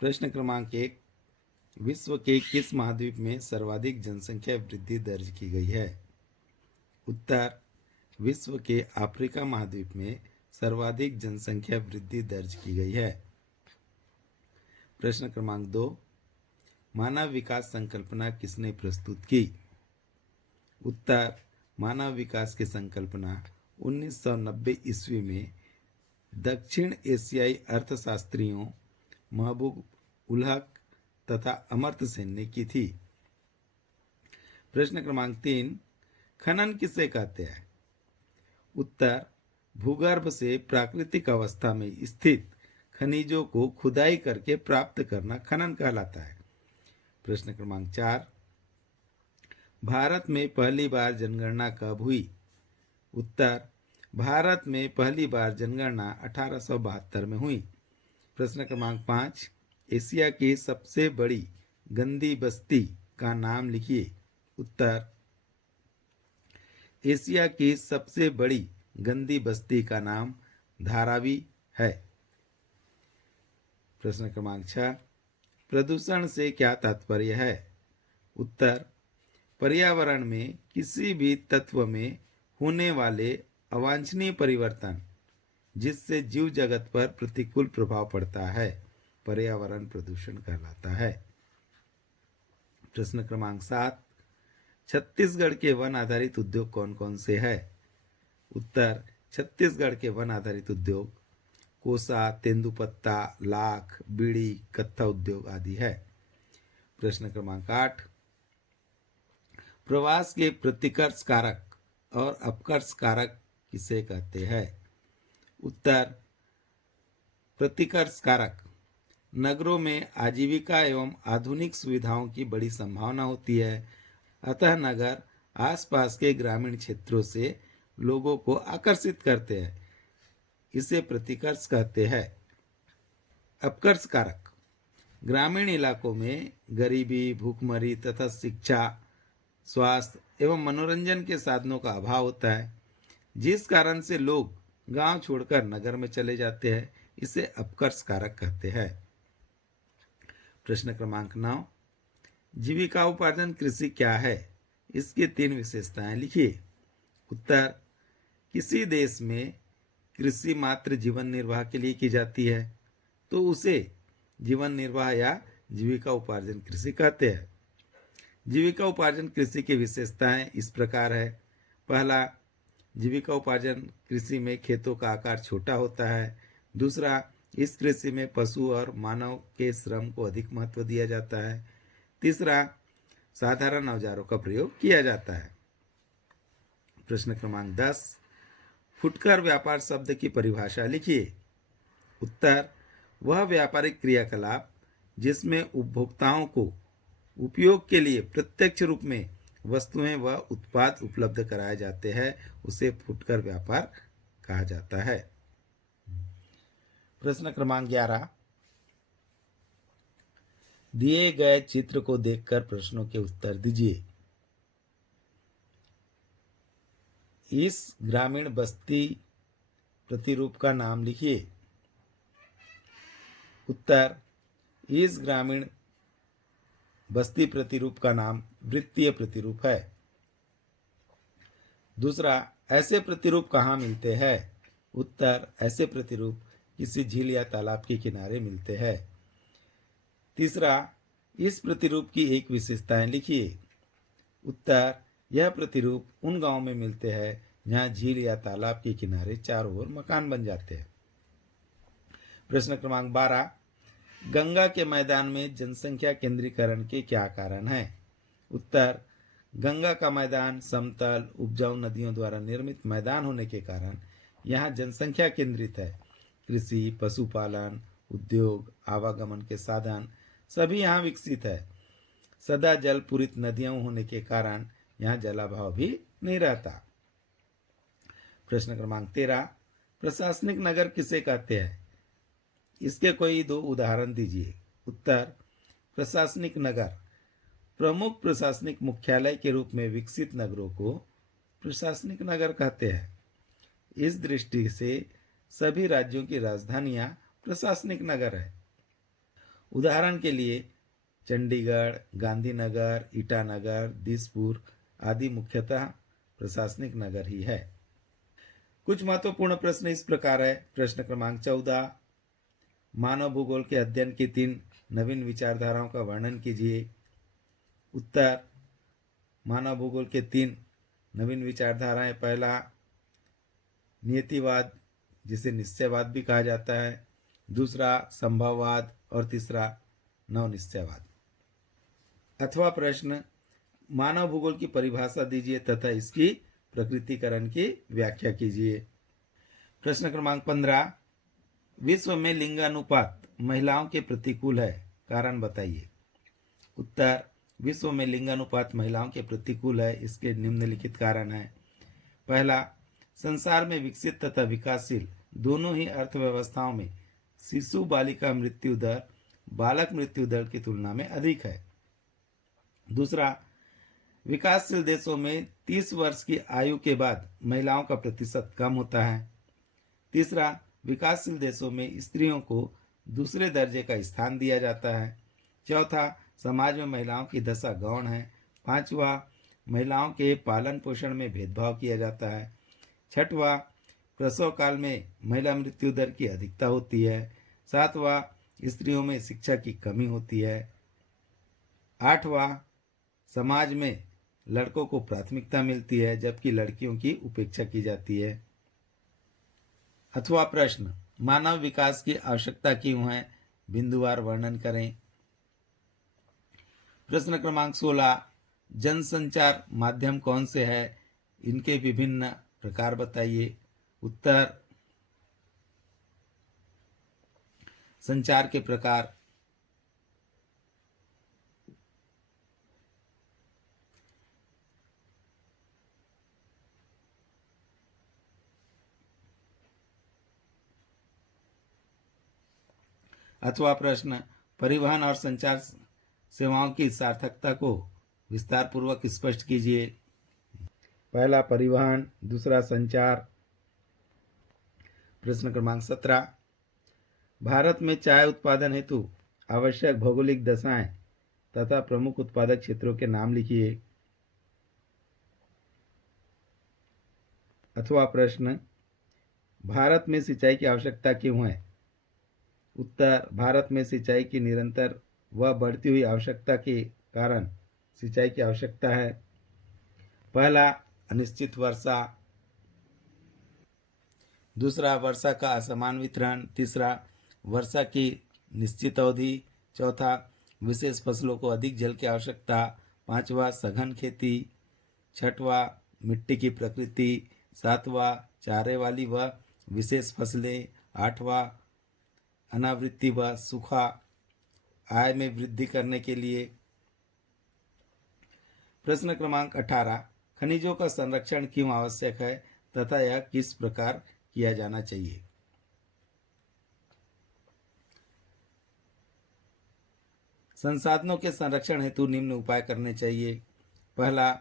प्रश्न क्रमांक 1। विश्व के किस महाद्वीप में सर्वाधिक जनसंख्या वृद्धि दर्ज की गई है? उत्तर, विश्व के अफ्रीका महाद्वीप में सर्वाधिक जनसंख्या वृद्धि दर्ज की गई है। प्रश्न क्रमांक 2। मानव विकास संकल्पना किसने प्रस्तुत की? उत्तर, मानव विकास की संकल्पना 1990 ईस्वी में दक्षिण एशियाई अर्थशास्त्रियों महबूब उल हक तथा अमर्त्य सेन ने की थी। प्रश्न क्रमांक 3। खनन किसे कहते हैं? उत्तर, भूगर्भ से प्राकृतिक अवस्था में स्थित खनिजों को खुदाई करके प्राप्त करना खनन कहलाता है। प्रश्न क्रमांक 4। भारत में पहली बार जनगणना कब हुई? उत्तर, भारत में पहली बार जनगणना 1872 में हुई। प्रश्न क्रमांक 5। एशिया की सबसे बड़ी गंदी बस्ती का नाम लिखिए। उत्तर, एशिया की सबसे बड़ी गंदी बस्ती का नाम धारावी है। प्रश्न क्रमांक 6। प्रदूषण से क्या तात्पर्य है? उत्तर, पर्यावरण में किसी भी तत्व में होने वाले अवांछनीय परिवर्तन जिससे जीव जगत पर प्रतिकूल प्रभाव पड़ता है पर्यावरण प्रदूषण कहलाता है। प्रश्न क्रमांक 7। छत्तीसगढ़ के वन आधारित उद्योग कौन कौन से हैं? उत्तर, छत्तीसगढ़ के वन आधारित उद्योग कोसा, तेंदुपत्ता, लाख, बीड़ी, कत्था उद्योग आदि है। प्रश्न क्रमांक 8। प्रवास के प्रतिकर्ष कारक और अपकर्ष कारक किसे कहते हैं? उत्तर, प्रतिकर्ष कारक नगरों में आजीविका एवं आधुनिक सुविधाओं की बड़ी संभावना होती है, अतः नगर आसपास के ग्रामीण क्षेत्रों से लोगों को आकर्षित करते हैं, इसे प्रतिकर्ष कहते हैं। अपकर्ष कारक ग्रामीण इलाकों में गरीबी, भूखमरी तथा शिक्षा, स्वास्थ्य एवं मनोरंजन के साधनों का अभाव होता है, जिस कारण से लोग गांव छोड़कर नगर में चले जाते हैं, इसे अपकर्ष कारक कहते हैं। प्रश्न क्रमांक 9। जीविका उपार्जन कृषि क्या है? इसकी 3 विशेषताएं लिखिए। उत्तर, किसी देश में कृषि मात्र जीवन निर्वाह के लिए की जाती है तो उसे जीवन निर्वाह या जीविका उपार्जन कृषि कहते हैं। जीविका उपार्जन कृषि की विशेषताएं इस प्रकार है। पहला, जीविका उपार्जन कृषि में खेतों का आकार छोटा होता है। दूसरा, इस कृषि में पशु और मानव के श्रम को अधिक महत्व दिया जाता है। तीसरा, साधारण औजारों का प्रयोग किया जाता है। प्रश्न क्रमांक 10। फुटकर व्यापार शब्द की परिभाषा लिखिए। उत्तर, वह व्यापारिक क्रियाकलाप जिसमें उपभोक्ताओं को उपयोग के लिए प्रत्यक्ष रूप में वस्तुएं व उत्पाद उपलब्ध कराए जाते हैं, उसे फुटकर व्यापार कहा जाता है। प्रश्न क्रमांक 11। दिए गए चित्र को देखकर प्रश्नों के उत्तर दीजिए। इस ग्रामीण बस्ती प्रतिरूप का नाम लिखिए। उत्तर, इस ग्रामीण बस्ती प्रतिरूप का नाम वृत्तीय प्रतिरूप है। दूसरा, ऐसे प्रतिरूप कहाँ मिलते हैं? उत्तर, ऐसे प्रतिरूप किसी झील या तालाब के किनारे मिलते हैं। तीसरा, इस प्रतिरूप की एक विशेषताएं लिखिए। उत्तर, यह प्रतिरूप उन गांवों में मिलते हैं जहां झील या तालाब के किनारे चारों ओर मकान बन जाते हैं। प्रश्न क्रमांक 12। गंगा के मैदान में जनसंख्या केंद्रीकरण के क्या कारण हैं? उत्तर, गंगा का मैदान समतल उपजाऊ नदियों द्वारा निर्मित मैदान होने के कारण यहाँ जनसंख्या केंद्रित है। कृषि, पशुपालन, उद्योग, आवागमन के साधन सभी यहाँ विकसित है। सदा जल पूरित नदियां होने के कारण यहाँ जलाभाव भी नहीं रहता। प्रश्न क्रमांक 13। प्रशासनिक नगर किसे कहते हैं? इसके कोई 2 उदाहरण दीजिए। उत्तर, प्रशासनिक नगर प्रमुख प्रशासनिक मुख्यालय के रूप में विकसित नगरों को प्रशासनिक नगर कहते हैं। इस दृष्टि से सभी राज्यों की राजधानियां प्रशासनिक नगर है। उदाहरण के लिए चंडीगढ़, गांधीनगर, ईटानगर, दिसपुर आदि मुख्यतः प्रशासनिक नगर ही है। कुछ महत्वपूर्ण प्रश्न इस प्रकार है। प्रश्न क्रमांक 14, मानव भूगोल के अध्ययन की 3 नवीन विचारधाराओं का वर्णन कीजिए। उत्तर, मानव भूगोल के 3 नवीन विचारधाराएं, पहला नियतिवाद जिसे निश्चयवाद भी कहा जाता है, दूसरा संभववाद और तीसरा नवनिश्चयवाद। अथवा प्रश्न, मानव भूगोल की परिभाषा दीजिए तथा इसकी प्रकृतिकरण की व्याख्या कीजिए। प्रश्न क्रमांक 15, विश्व में लिंगानुपात महिलाओं के प्रतिकूल है, कारण बताइए। उत्तर, विश्व में लिंगानुपात महिलाओं के प्रतिकूल है, इसके निम्नलिखित कारण हैं। पहला, संसार में विकसित तथा विकासशील दोनों ही अर्थव्यवस्थाओं में शिशु बालिका मृत्यु दर बालक मृत्यु दर की तुलना में अधिक है। दूसरा, विकासशील देशों में 30 वर्ष की आयु के बाद महिलाओं का प्रतिशत कम होता है। तीसरा, विकासशील देशों में स्त्रियों को दूसरे दर्जे का स्थान दिया जाता है। चौथा, समाज में महिलाओं की दशा गौण है। पांचवा, महिलाओं के पालन पोषण में भेदभाव किया जाता है। छठवां, प्रसव काल में महिला मृत्यु दर की अधिकता होती है। सातवां, स्त्रियों में शिक्षा की कमी होती है। आठवां, समाज में लड़कों को प्राथमिकता मिलती है जबकि लड़कियों की उपेक्षा की जाती है। अथवा प्रश्न, मानव विकास की आवश्यकता क्यों है, बिंदुवार वर्णन करें। प्रश्न क्रमांक 16, जनसंचार माध्यम कौन से है, इनके विभिन्न प्रकार बताइए। उत्तर, संचार के प्रकार। अथवा प्रश्न, परिवहन और संचार सेवाओं की सार्थकता को विस्तार पूर्वक स्पष्ट कीजिए। पहला परिवहन, दूसरा संचार। प्रश्न क्रमांक 17, भारत में चाय उत्पादन हेतु आवश्यक भौगोलिक दशाएं तथा प्रमुख उत्पादक क्षेत्रों के नाम लिखिए। अथवा प्रश्न, भारत में सिंचाई की आवश्यकता क्यों है। उत्तर, भारत में सिंचाई की निरंतर व बढ़ती हुई आवश्यकता के कारण सिंचाई की आवश्यकता है। पहला, अनिश्चित वर्षा। दूसरा, वर्षा का असमान वितरण। तीसरा, वर्षा की निश्चित अवधि। चौथा, विशेष फसलों को अधिक जल की आवश्यकता। पांचवा, सघन खेती। छठवां, मिट्टी की प्रकृति। सातवां, चारे वाली व विशेष फसलें। आठवां, अनावृष्टि व सूखा। आय में वृद्धि करने के लिए। प्रश्न क्रमांक 18, खनिजों का संरक्षण क्यों आवश्यक है तथा यह किस प्रकार किया जाना चाहिए। संसाधनों के संरक्षण हेतु निम्न उपाय करने चाहिए। पहला,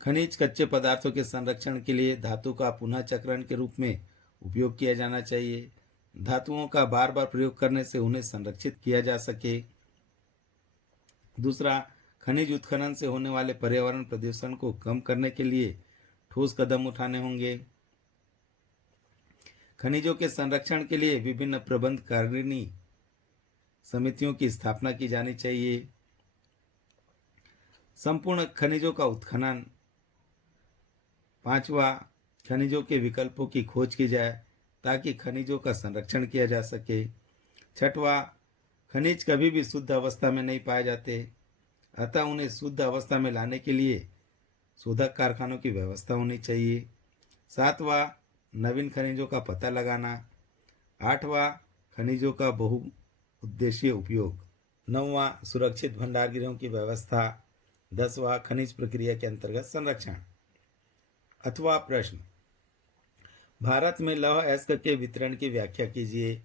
खनिज कच्चे पदार्थों के संरक्षण के लिए धातु का पुनः चक्रण के रूप में उपयोग किया जाना चाहिए। धातुओं का बार बार प्रयोग करने से उन्हें संरक्षित किया जा सके। दूसरा, खनिज उत्खनन से होने वाले पर्यावरण प्रदूषण को कम करने के लिए ठोस कदम उठाने होंगे। खनिजों के संरक्षण के लिए विभिन्न प्रबंधकारिणी समितियों की स्थापना की जानी चाहिए। संपूर्ण खनिजों का उत्खनन। पांचवा, खनिजों के विकल्पों की खोज की जाए ताकि खनिजों का संरक्षण किया जा सके। छठवां, खनिज कभी भी शुद्ध अवस्था में नहीं पाए जाते, अतः उन्हें शुद्ध अवस्था में लाने के लिए शोधक कारखानों की व्यवस्था होनी चाहिए। सातवां, नवीन खनिजों का पता लगाना। आठवां, खनिजों का बहुउद्देशीय उपयोग। नौवां, सुरक्षित भंडारगृहों की व्यवस्था। 10वां, खनिज प्रक्रिया के अंतर्गत संरक्षण। अथवा प्रश्न, भारत में लौह अयस्क के वितरण की व्याख्या कीजिए।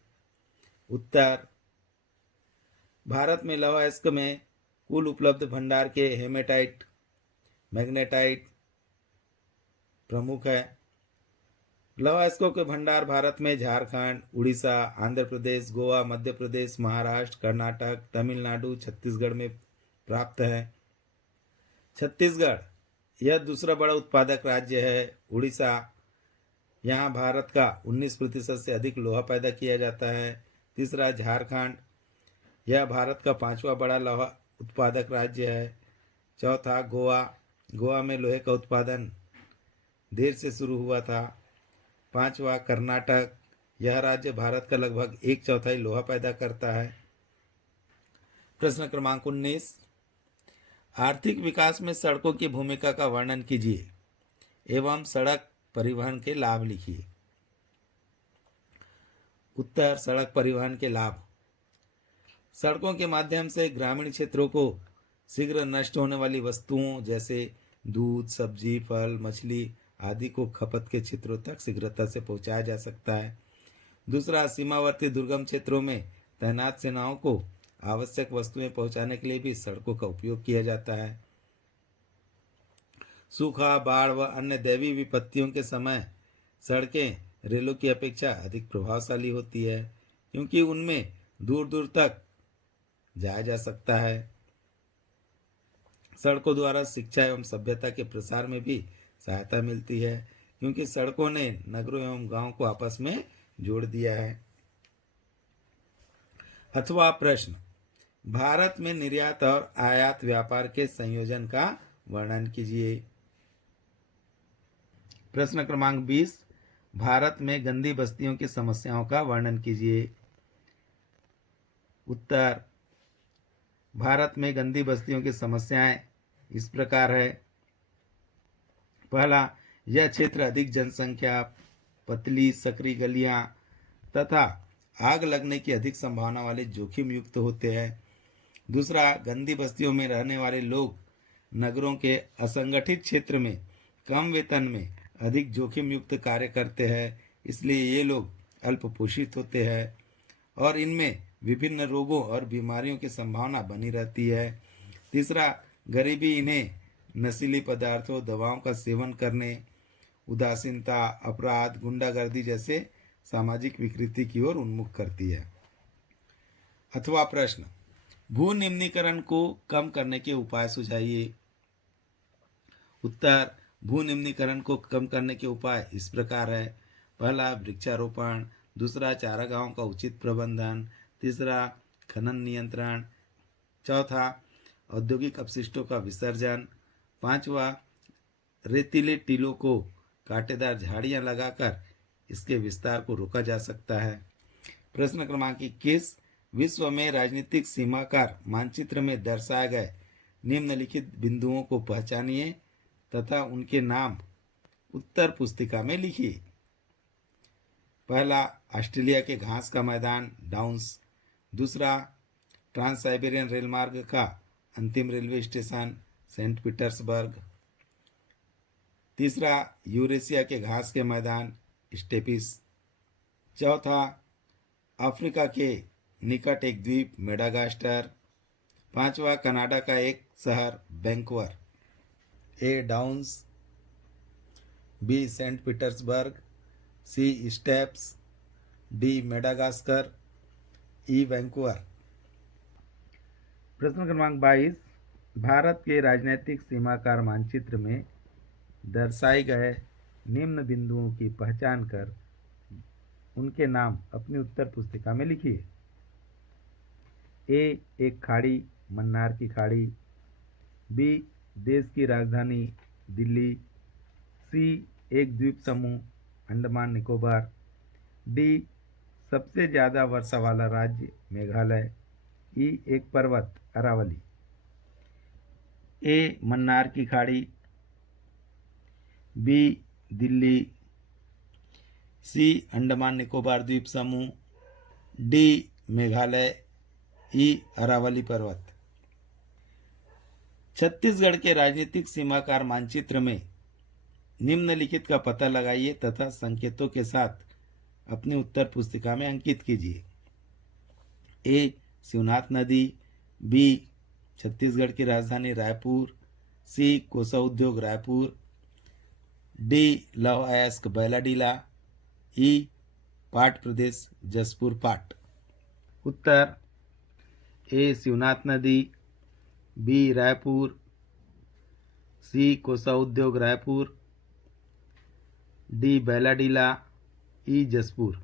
उत्तर, भारत में लौह अयस्क में कुल उपलब्ध भंडार के हेमेटाइट, मैग्नेटाइट प्रमुख है। लौह अयस्कों के भंडार भारत में झारखंड, उड़ीसा, आंध्र प्रदेश, गोवा, मध्य प्रदेश, महाराष्ट्र, कर्नाटक, तमिलनाडु, छत्तीसगढ़ में प्राप्त है। छत्तीसगढ़ यह दूसरा बड़ा उत्पादक राज्य है। उड़ीसा, यहाँ भारत का 19% से अधिक लोहा पैदा किया जाता है। तीसरा झारखंड, यह भारत का 5वां बड़ा लोहा उत्पादक राज्य है। चौथा गोवा, गोवा में लोहे का उत्पादन देर से शुरू हुआ था। पांचवा कर्नाटक, यह राज्य भारत का लगभग 1/4 लोहा पैदा करता है। प्रश्न क्रमांक 19, आर्थिक विकास में सड़कों की भूमिका का वर्णन कीजिए एवं सड़क परिवहन के लाभ लिखिए। उत्तर, सड़क परिवहन के लाभ। सड़कों के माध्यम से ग्रामीण क्षेत्रों को शीघ्र नष्ट होने वाली वस्तुओं जैसे दूध, सब्जी, फल, मछली आदि को खपत के क्षेत्रों तक शीघ्रता से पहुंचाया जा सकता है। दूसरा, सीमावर्ती दुर्गम क्षेत्रों में तैनात सेनाओं को आवश्यक वस्तुएं पहुंचाने के लिए भी सड़कों का उपयोग किया जाता है। सूखा, बाढ़ व अन्य दैवीय विपत्तियों के समय सड़कें रेलों की अपेक्षा अधिक प्रभावशाली होती है, क्योंकि उनमें दूर दूर तक जाया जा सकता है। सड़कों द्वारा शिक्षा एवं सभ्यता के प्रसार में भी सहायता मिलती है, क्योंकि सड़कों ने नगरों एवं गांवों को आपस में जोड़ दिया है। अथवा प्रश्न, भारत में निर्यात और आयात व्यापार के संयोजन का वर्णन कीजिए। प्रश्न क्रमांक 20, भारत में गंदी बस्तियों की समस्याओं का वर्णन कीजिए। उत्तर, भारत में गंदी बस्तियों की समस्याएं इस प्रकार है। पहला, यह क्षेत्र अधिक जनसंख्या, पतली सकरी गलियां तथा आग लगने की अधिक संभावना वाले जोखिम युक्त होते हैं। दूसरा, गंदी बस्तियों में रहने वाले लोग नगरों के असंगठित क्षेत्र में कम वेतन में अधिक जोखिम युक्त कार्य करते हैं, इसलिए ये लोग अल्प पोषित होते हैं और इनमें विभिन्न रोगों और बीमारियों की संभावना बनी रहती है। तीसरा, गरीबी इन्हें नशीली पदार्थों, दवाओं का सेवन करने, उदासीनता, अपराध, गुंडागर्दी जैसे सामाजिक विकृति की ओर उन्मुख करती है। अथवा प्रश्न, भू निम्नीकरण को कम करने के उपाय सुझाइए। उत्तर, भू निम्नीकरण को कम करने के उपाय इस प्रकार है। पहला, वृक्षारोपण। दूसरा, चारागाहों का उचित प्रबंधन। तीसरा, खनन नियंत्रण। चौथा, औद्योगिक अपशिष्टों का विसर्जन। पांचवा, रेतीले टीलों को कांटेदार झाड़ियां लगाकर इसके विस्तार को रोका जा सकता है। प्रश्न क्रमांक 21, विश्व में राजनीतिक सीमाकार मानचित्र में दर्शाए गए निम्नलिखित बिंदुओं को पहचानिए तथा उनके नाम उत्तर पुस्तिका में लिखिए। पहला, ऑस्ट्रेलिया के घास का मैदान डाउन्स। दूसरा, ट्रांस साइबेरियन रेलमार्ग का अंतिम रेलवे स्टेशन सेंट पीटर्सबर्ग। तीसरा, यूरेशिया के घास के मैदान स्टेपिस। चौथा, अफ्रीका के निकट एक द्वीप मेडागास्कर। पांचवा, कनाडा का एक शहर Vancouver. A Downs, B saint Petersburg, C steppes, D Madagascar, E Vancouver. प्रश्न क्रमांक 22, भारत के राजनीतिक सीमाकार मानचित्र में दर्शाए गए निम्न बिंदुओं की पहचान कर उनके नाम अपनी उत्तर पुस्तिका में लिखिए। ए, एक खाड़ी, मन्नार की खाड़ी। बी, देश की राजधानी दिल्ली। सी, एक द्वीप समूह अंडमान निकोबार। डी, सबसे ज़्यादा वर्षा वाला राज्य मेघालय। ई, एक पर्वत अरावली। ए, मन्नार की खाड़ी। बी, दिल्ली। सी, अंडमान निकोबार द्वीप समूह। डी, मेघालय। ई, अरावली पर्वत। छत्तीसगढ़ के राजनीतिक सीमाकार मानचित्र में निम्नलिखित का पता लगाइए तथा संकेतों के साथ अपनी उत्तर पुस्तिका में अंकित कीजिए। ए, शिवनाथ नदी। बी, छत्तीसगढ़ की राजधानी रायपुर। सी, कोसा उद्योग रायपुर। डी, लौह अयस्क बैलाडीला। ई पाट प्रदेश जसपुर पाट। उत्तर ए शिवनाथ नदी, बी रायपुर, सी कोसा उद्योग रायपुर, डी बैलाडीला, ई जसपुर।